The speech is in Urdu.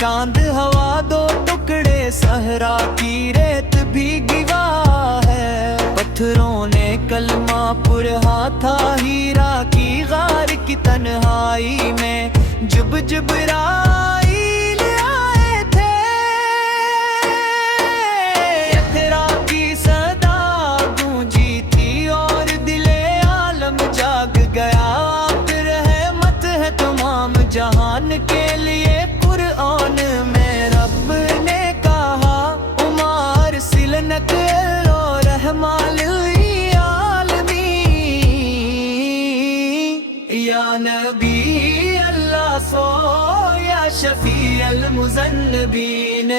چاند ہوا دو ٹکڑے، صحرا کی ریت بھی گواہ ہے، پتھروں نے کلمہ پڑھا تھا ہیرا کی غار کی تنہائی میں، جب جبرائیل آئے تھے یتھرا کی صدا گونجی تھی اور دل عالم جاگ گیا، آپ رحمت ہے تمام جہان کے لیے، قرآن میں رب نے کہا عمار سلنک اور رحمال یا نبی اللہ سو یا شفیع المذنبین۔